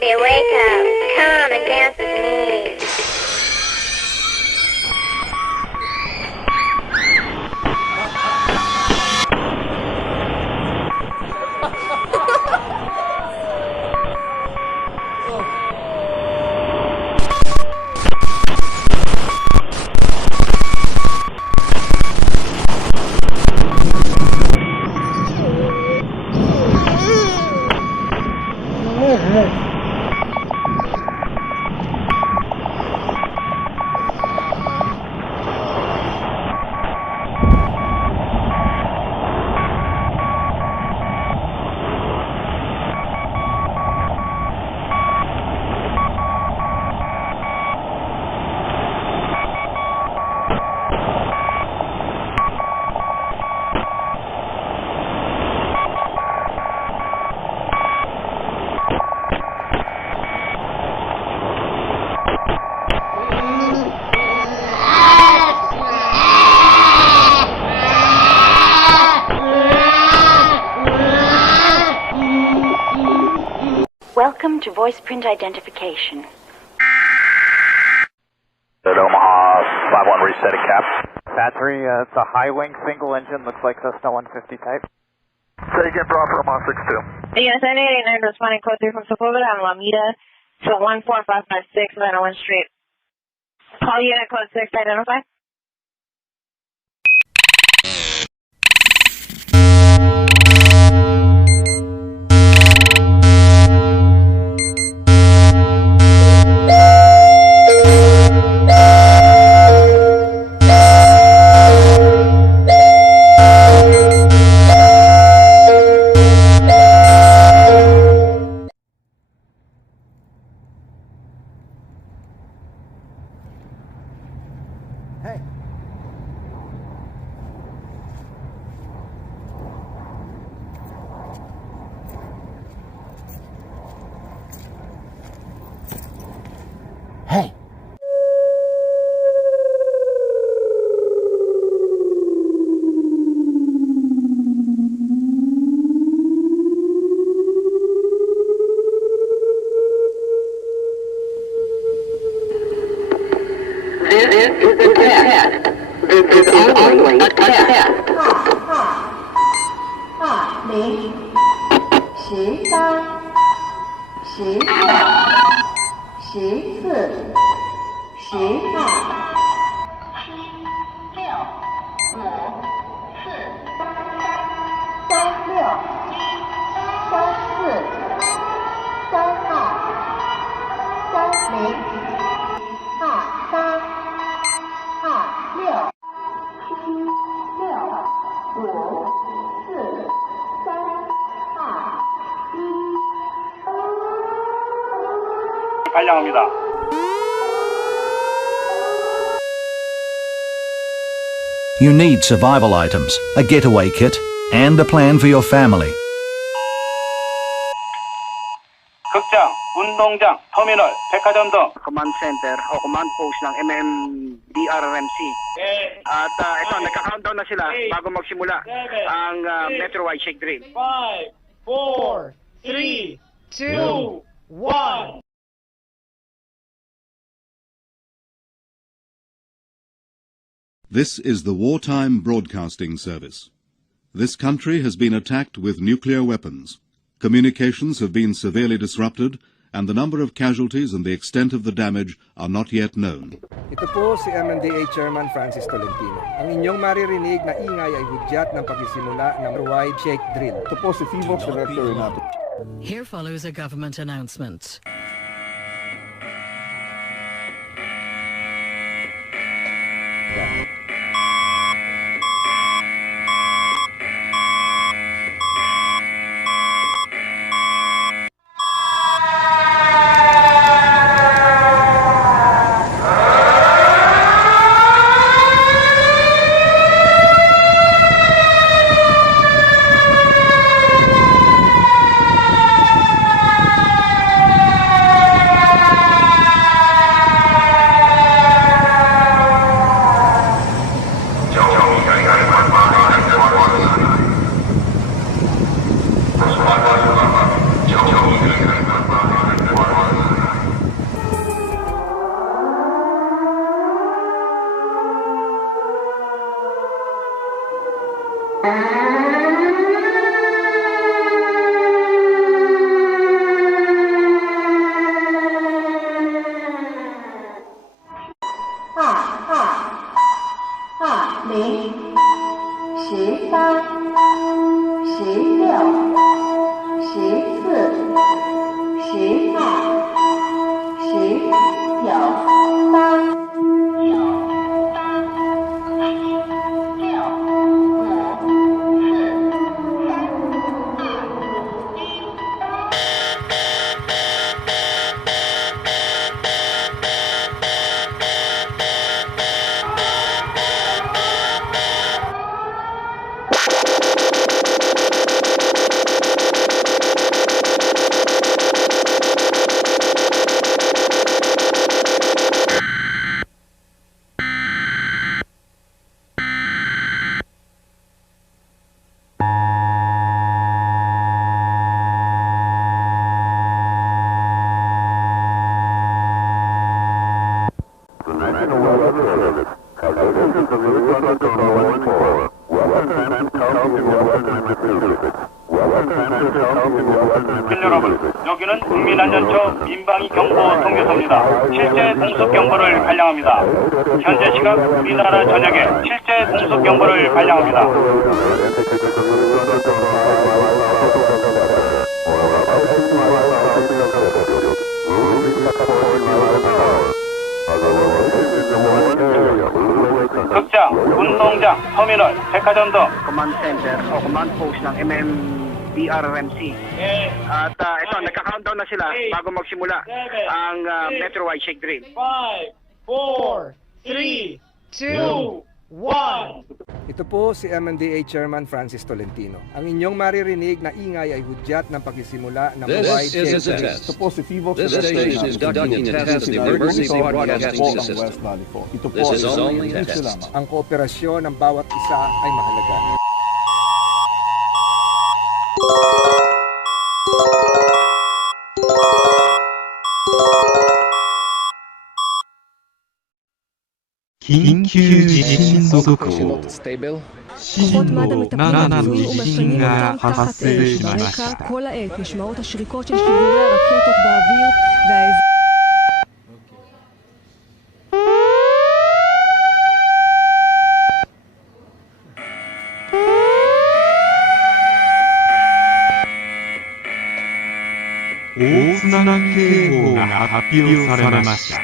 baby, wake up. Come and dance with me. Welcome to voice print identification. At Omaha, 5-1 reset at cap. Battery, it's a high-wing single-engine, looks like Cessna 150 type. Say again, bro, for Omaha 6-2. Yes, 989 responding code 3 from Sepulveda and Alameda to 14556 901 Street. Call unit code 6, identify. Hey. Hey. This is a test. This is only a test. 0、13、14、14、15。발령합니다. You need survival items, a getaway kit, and a plan for your family. 극장, 운동장, 터미널, 백화점 등. Command Center o Command Post ng MMDRMC. At ito, nagka-countdown na sila bago magsimula ang Metro-wide shake drill. 5, 4, 3, 2, 1. This is the Wartime Broadcasting Service. This country has been attacked with nuclear weapons. Communications have been severely disrupted, and the number of casualties and the extent of the damage are not yet known. Ito po si MMDA Chairman Francis Tolentino. Ang inyong maririnig na ingay ay hudyat ng pagsisimula ng wide shake drill. Ito po si FIVOX Director Renato. Here follows a government announcement. 여러분, 여기는 국민안전처 민방위 경보 통교소입니다. 실제 공습 경보를 발령합니다. 현재 시각 우리나라 전역에 실제 공습 경보를 발령합니다. 극장, 운동장, 터미널, 백화점 등 command center o command post ng MMDRMC. At ito, nagka-countdown na sila bago magsimula ang metro-wide shake drill. 5, 4, 3, 2, 1. Ito po si MMDA Chairman Francis Tolentino. Ang inyong maririnig na ingay ay hudyat ng pagsisimula ng wide shake drill. Ito po si Fivox. This station is conducting a test of the emergency broadcasting system. This is only a test. Ang kooperasyon ng bawat isa ay mahalaga. כוחות מד"א מטפלים ומפנים אותם תחת אש. ברקע כל העת נשמעות השריקות של שיגורי הרקטות באוויר大津波警報が発表されました。